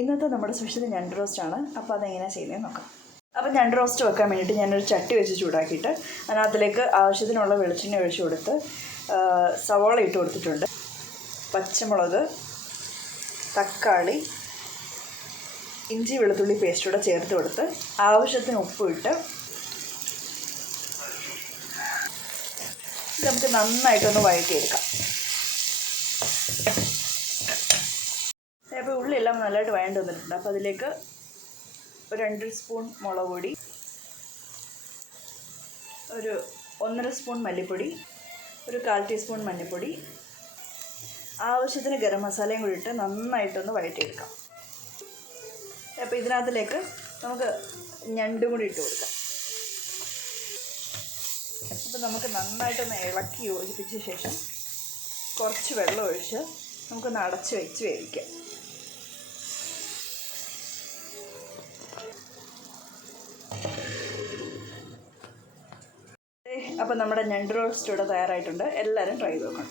ഇന്നത്തെ നമ്മുടെ സ്പെഷ്യൽ ഞണ്ട് റോസ്റ്റാണ്. അപ്പോൾ അതെങ്ങനെയാണ് ചെയ്യുന്നത് നോക്കാം. അപ്പോൾ ഞണ്ട് റോസ്റ്റ് വെക്കാൻ വേണ്ടിയിട്ട് ഞാനൊരു ചട്ടി വെച്ച് ചൂടാക്കിയിട്ട് അതിനകത്തിലേക്ക് ആവശ്യത്തിനുള്ള വെളിച്ചെണ്ണ ഒഴിച്ച് കൊടുത്ത് സവാള ഇട്ട് കൊടുത്തിട്ടുണ്ട്. പച്ചമുളക്, തക്കാളി, ഇഞ്ചി വെളുത്തുള്ളി പേസ്റ്റ് കൂടെ ചേർത്ത് കൊടുത്ത് ആവശ്യത്തിന് ഉപ്പ് ഇട്ട് നമുക്ക് നന്നായിട്ടൊന്ന് വഴറ്റിയെടുക്കാം. അപ്പോൾ ഉള്ളിയെല്ലാം നല്ലതായിട്ട് വഴണ്ട് വന്നിട്ടുണ്ട്. അപ്പോൾ അതിലേക്ക് ഒരു 2 സ്പൂൺ മുളക് പൊടി, ഒരു 1.5 സ്പൂൺ മല്ലിപ്പൊടി, ഒരു 1/4 ടീസ്പൂൺ മഞ്ഞൾപ്പൊടി, ആവശ്യത്തിന് ഗരം മസാലയും കൂടി ഇട്ട് നന്നായിട്ടൊന്ന് വഴറ്റിയെടുക്കാം. അപ്പോൾ ഇതിനകത്തിലേക്ക് നമുക്ക് ഞണ്ടും കൂടി ഇട്ട് കൊടുക്കാം. അപ്പോൾ നമുക്ക് നന്നായിട്ടൊന്ന് ഇളക്കി യോജിപ്പിച്ച ശേഷം കുറച്ച് വെള്ളം ഒഴിച്ച് നമുക്കൊന്ന് അടച്ച് വെച്ച് വേവിക്കാം. അപ്പോൾ നമ്മുടെ ഞണ്ട് റോസ്റ്റ് ഇവിടെ തയ്യാറായിട്ടുണ്ട്. എല്ലാവരും ട്രൈ ചെയ്ത് നോക്കണം.